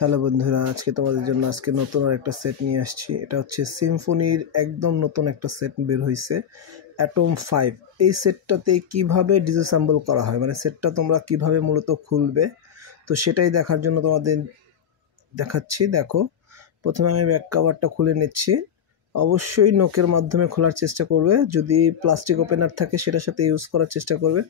Hello বন্ধুরা, আজকে তোমাদের জন্য নতুন একটা সেট নিয়ে আসছি। এটা হচ্ছে সিম্ফনির একদম নতুন একটা সেট বের হয়েছে, অ্যাটম 5। এই সেটটাতে কিভাবে ডিসঅ্যাসেম্বল করা হয়, মানে সেটটা তোমরা কিভাবে মূলত খুলবে, তো সেটাই দেখার জন্য তোমাদের দেখাচ্ছি। দেখো, প্রথমে আমি ব্যাক কভারটা খুলে নিচ্ছি। অবশ্যই নখের মাধ্যমে খোলার চেষ্টা করবে, যদি প্লাস্টিক ওপেনার থাকে সেটার সাথে ইউজ করার চেষ্টা করবে,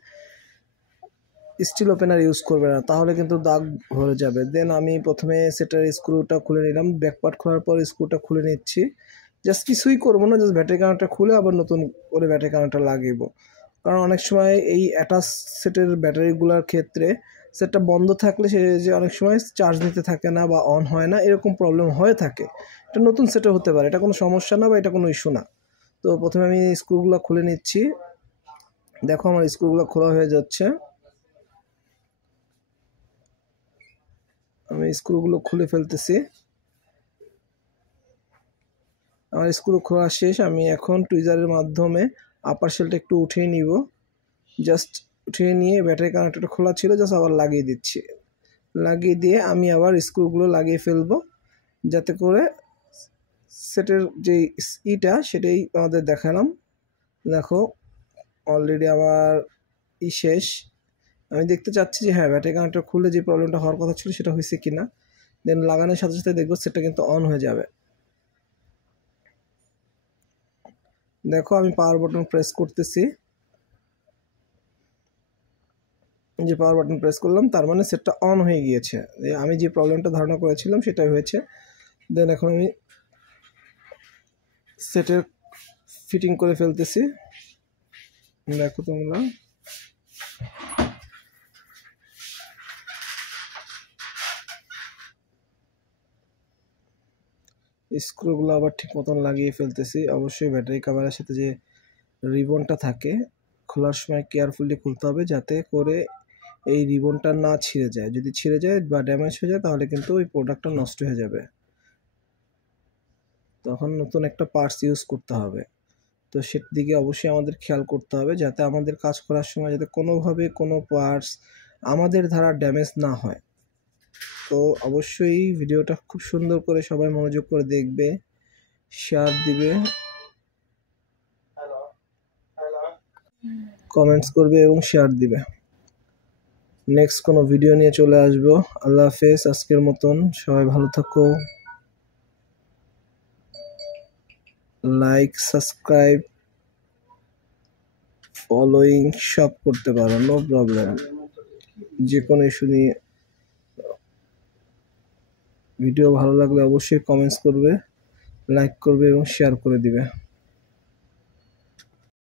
স্টিল ওপেনার ইউজ করবে না, তাহলে কিন্তু দাগ ভরে যাবে। দেন আমি প্রথমে সেটার স্ক্রুটা খুলে নিলাম। ব্যাকপার্ট খোলার পর স্ক্রুটা খুলে নিচ্ছি। জাস্ট কিছুই করবো না, জাস্ট ব্যাটারি কানেক্টর খুলে আবার নতুন করে ব্যাটারি কানেক্টর লাগিয়ে। কারণ অনেক সময় এই অ্যাটাচ সেটের ব্যাটারিগুলোর ক্ষেত্রে সেটটা বন্ধ থাকলে সে যে অনেক সময় চার্জ নিতে থাকে না বা অন হয় না, এরকম প্রবলেম হয়ে থাকে। এটা নতুন সেটে হতে পারে, এটা কোনো সমস্যা না বা এটা কোনো ইস্যু না। তো প্রথমে আমি স্ক্রুগুলো খুলে নিচ্ছি। দেখো আমার স্ক্রুগুলো খোলা হয়ে যাচ্ছে। আমি স্ক্রুগুলো খুলে ফেলতেছি। আমার স্ক্রু খোলা শেষ। আমি এখন টুইজারের মাধ্যমে আপার শেলটা একটু উঠিয়ে নিব। জাস্ট উঠিয়ে নিয়ে ব্যাটারি কানেক্টরটা খোলা ছিল, জাস্ট আবার লাগিয়ে দিচ্ছি। লাগিয়ে দিয়ে আমি আবার স্ক্রুগুলো লাগিয়ে ফেলবো, যাতে করে সেটের যে সেটাই আমাদের দেখালাম। দেখো, অলরেডি আমার শেষ। আমি দেখতে চাচ্ছি যে হ্যাঁ, ব্যাটারি কানেক্টর খুলে যে প্রবলেমটা হওয়ার কথা ছিল সেটা হয়েছে কিনা। দেন লাগানোর সাথে সাথে দেখবো সেটটা কিন্তু অন হয়ে যাবে। দেখো, আমি পাওয়ার বাটন প্রেস করতেছি। যে পাওয়ার বাটন প্রেস করলাম, তার মানে সেটটা অন হয়ে গিয়েছে। আমি যে প্রবলেমটা ধারণা করেছিলাম সেটাই হয়েছে। দেন এখন আমি সেটের ফিটিং করে ফেলতেছি। দেখো তোমরা, স্ক্রুগুলো আবার ঠিক মতন লাগিয়ে ফেলতেছি। অবশ্যই ব্যাটারি কভারের সাথে যে রিবনটা থাকে, খোলার সময় কেয়ারফুলি খুলতে হবে, যাতে করে এই রিবনটা না ছিঁড়ে যায়। যদি ছিঁড়ে যায় বা ড্যামেজ হয়ে যায় তাহলে কিন্তু ওই প্রোডাক্টটা নষ্ট হয়ে যাবে, তখন নতুন একটা পার্টস ইউজ করতে হবে। তো সেটার দিকে অবশ্যই আমাদের খেয়াল করতে হবে, যাতে আমাদের কাজ করার সময় যাতে কোনোভাবে কোনো পার্টস আমাদের দ্বারা ড্যামেজ না হয়। তো অবশ্যই ভিডিওটা খুব সুন্দর করে সবাই মনোযোগ করে দেখবে, শেয়ার দিবে, কমেন্টস করবে এবং শেয়ার দিবে। নেক্সট কোনো ভিডিও নিয়ে চলে আসবো। আল্লাহ হাফেজ। আজকের মতন সবাই ভালো থাকো। লাইক, সাবস্ক্রাইব, ফলোইং সব করতে পারো, নো প্রবলেম। যে কোনো ইস্যু নিয়ে ভিডিও ভালো লাগলে অবশ্যই কমেন্টস করবে, লাইক করবে এবং শেয়ার করে দিবে।